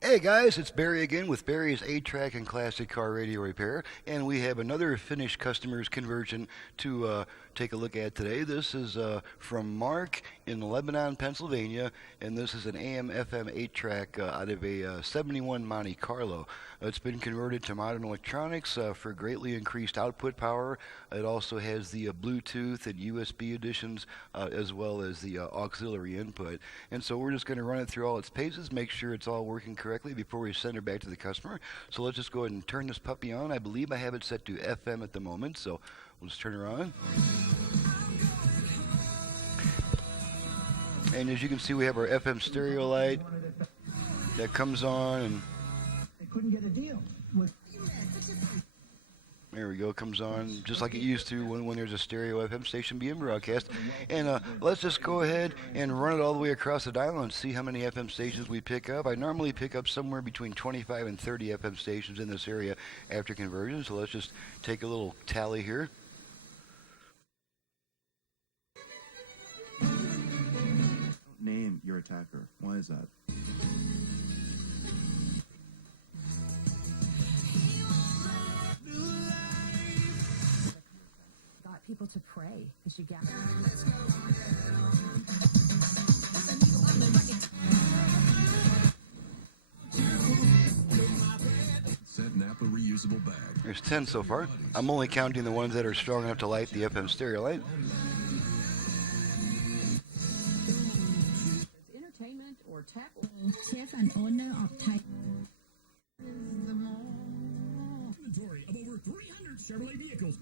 Hey guys, it's Barry again with Barry's 8-track and classic car radio repair, and we have another finished customer's conversion to take a look at today. This is from Mark in Lebanon, Pennsylvania, and this is an AM/FM 8-track out of a 71 Monte Carlo. It's been converted to modern electronics for greatly increased output power. It also has the Bluetooth and USB additions as well as the auxiliary input. And so we're just going to run it through all its paces, make sure it's all working correctly before we send it back to the customer. So let's just go ahead and turn this puppy on. I believe I have it set to FM at the moment, so we'll just turn her on. And as you can see, we have our FM stereo light that comes on, and couldn't get a deal with. There we go, comes on just like it used to when there's a stereo FM station being broadcast. And let's just go ahead and run it all the way across the dial and see how many FM stations we pick up. I normally pick up somewhere between 25 and 30 FM stations in this area after conversion, so let's just take a little tally here. Name your attacker. Why is that? People to pray because you got. Set Napa reusable bag. There's 10 so far. I'm only counting the ones that are strong enough to light the FM stereo light. Entertainment or tech. Chef and owner of Thai. Inventory of over 300 Chevrolet vehicles.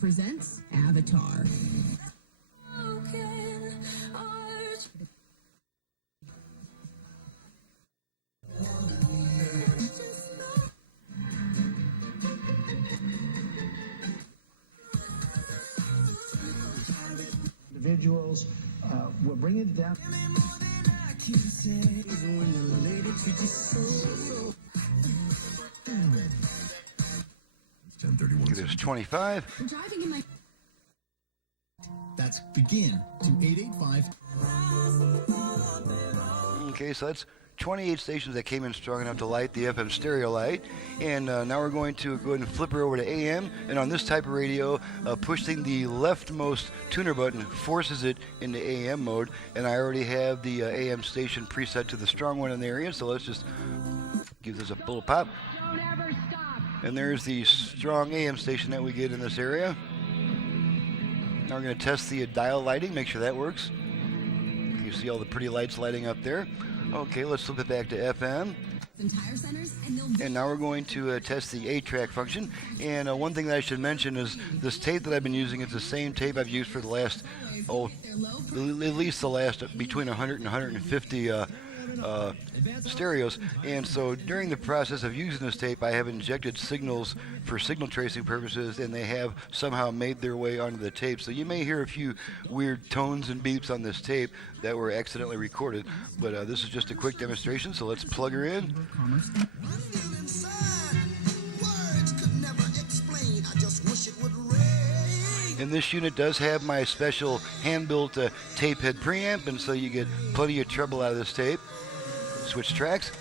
Presents Avatar. Individuals, we're bringing it down. Okay, there's 25. I'm driving in my. That's begin to 885. Okay, so that's 28 stations that came in strong enough to light the FM stereo light. And now we're going to go ahead and flip her over to AM. And on this type of radio, pushing the leftmost tuner button forces it into AM mode. And I already have the AM station preset to the strong one in the area. So let's just give this a little pop. And there's the strong AM station that we get in this area. Now we're going to test the dial lighting, make sure that works. You see all the pretty lights lighting up there. Okay, let's flip it back to FM. And now we're going to test the 8-track function. And one thing that I should mention is this tape that I've been using is the same tape I've used for the last, at least the last between 100 and 150 stereos. And so during the process of using this tape, I have injected signals for signal tracing purposes, and they have somehow made their way onto the tape. So you may hear a few weird tones and beeps on this tape that were accidentally recorded, but this is just a quick demonstration, so let's plug her in. And this unit does have my special hand-built tape head preamp, and so you get plenty of treble out of this tape. Switch tracks.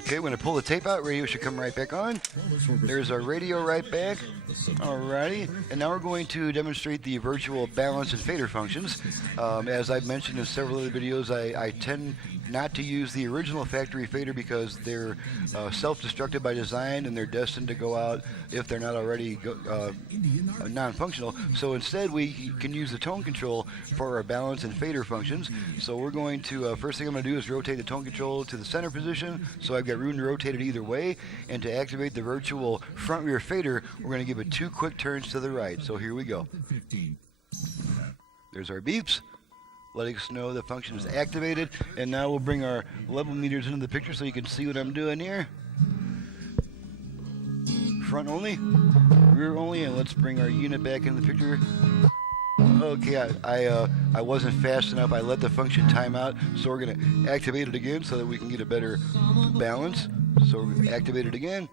Okay, when I pull the tape out, radio should come right back on. There's our radio right back. Alrighty, and now we're going to demonstrate the virtual balance and fader functions. As I've mentioned in several other videos, I tend not to use the original factory fader because they're self-destructive by design and they're destined to go out if they're not already non-functional. So instead we can use the tone control for our balance and fader functions. So we're going to, first thing I'm going to do is rotate the tone control to the center position, so I've got room to rotate it either way. And to activate the virtual front rear fader, we're going to give it 2 quick turns to the right. So here we go. There's our beeps. letting us know the function is activated. And now we'll bring our level meters into the picture so you can see what I'm doing here. Front only, rear only, and let's bring our unit back into the picture. Okay, I wasn't fast enough. I let the function time out, so we're going to activate it again so that we can get a better balance. So we're going to activate it again.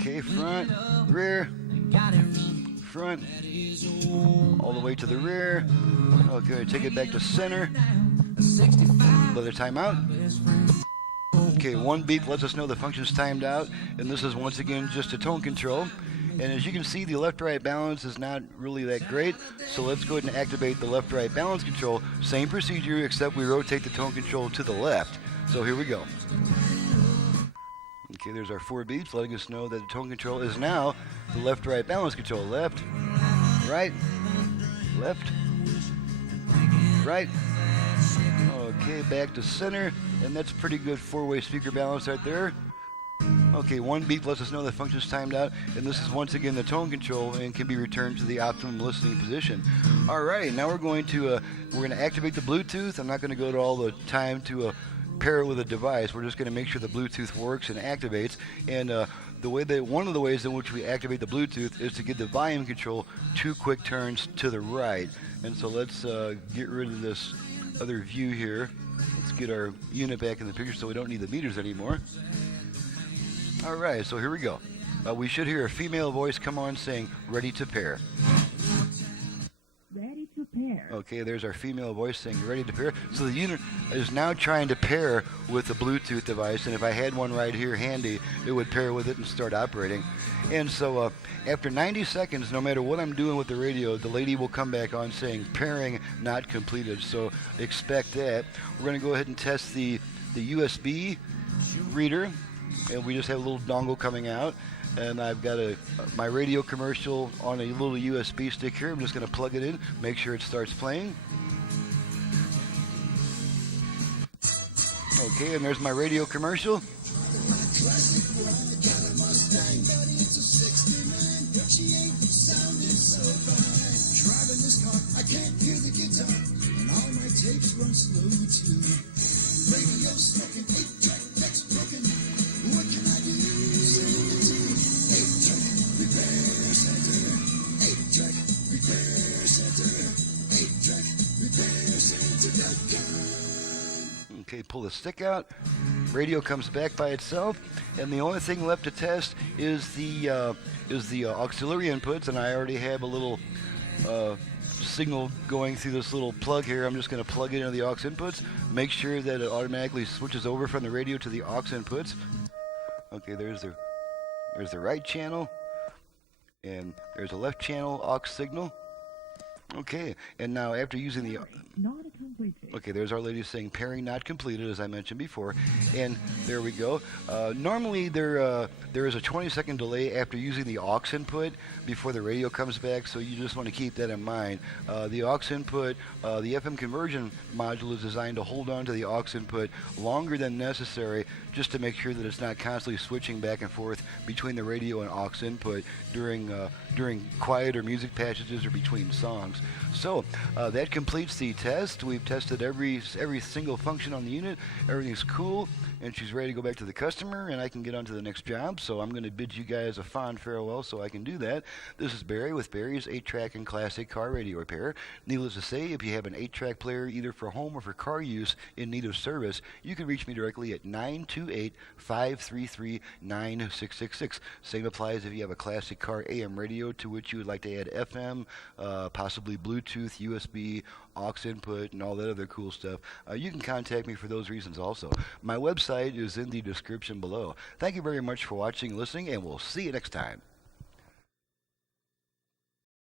Okay, front, rear, front, all the way to the rear. Okay, take it back to center. Let it time out. Okay, 1 beep lets us know the function's timed out, and this is once again just a tone control. And as you can see, the left-right balance is not really that great, so let's go ahead and activate the left-right balance control. Same procedure, except we rotate the tone control to the left. So here we go. Okay, there's our 4 beeps, letting us know that the tone control is now the left-right balance control. Left, right, left, right. Okay, back to center, and that's pretty good 4-way speaker balance right there. Okay, 1 beep lets us know the function's timed out, and this is once again the tone control and can be returned to the optimum listening position. Alright, now we're going to activate the Bluetooth. I'm not going to go to all the time to pair it with a device. We're just going to make sure the Bluetooth works and activates. And one of the ways in which we activate the Bluetooth is to give the volume control 2 quick turns to the right. And so let's get rid of this other view here. Let's get our unit back in the picture so we don't need the meters anymore. Alright, so here we go. We should hear a female voice come on saying, ready to pair. Ready to pair. Okay, there's our female voice saying, ready to pair. So the unit is now trying to pair with the Bluetooth device, and if I had one right here handy, it would pair with it and start operating. And so after 90 seconds, no matter what I'm doing with the radio, the lady will come back on saying, pairing not completed. So expect that. We're going to go ahead and test the USB reader. And we just have a little dongle coming out, and I've got my radio commercial on a little USB stick here. I'm just going to plug it in, make sure it starts playing. Okay, and there's my radio commercial. Okay, pull the stick out. Radio comes back by itself, and the only thing left to test is the auxiliary inputs, and I already have a little signal going through this little plug here. I'm just going to plug it into the aux inputs. Make sure that it automatically switches over from the radio to the aux inputs. Okay, there's the right channel, and there's a left channel aux signal. Okay, and now after using the... Okay, there's our lady saying pairing not completed, as I mentioned before, and there we go. Normally there is a 20-second delay after using the aux input before the radio comes back, so you just want to keep that in mind. The aux input, the FM conversion module is designed to hold on to the aux input longer than necessary, just to make sure that it's not constantly switching back and forth between the radio and aux input during quieter music passages or between songs. So that completes the test. We've tested every single function on the unit. Everything's cool, and she's ready to go back to the customer, and I can get on to the next job. So I'm going to bid you guys a fond farewell so I can do that. This is Barry with Barry's 8-track and classic car radio repair. Needless to say, if you have an 8-track player either for home or for car use in need of service, you can reach me directly at 928-533-9666. Same applies if you have a classic car AM radio to which you would like to add FM, possibly Bluetooth, USB, aux input, and all that other cool stuff. You can contact me for those reasons also. My website is in the description below. Thank you very much for watching and listening, and we'll see you next time.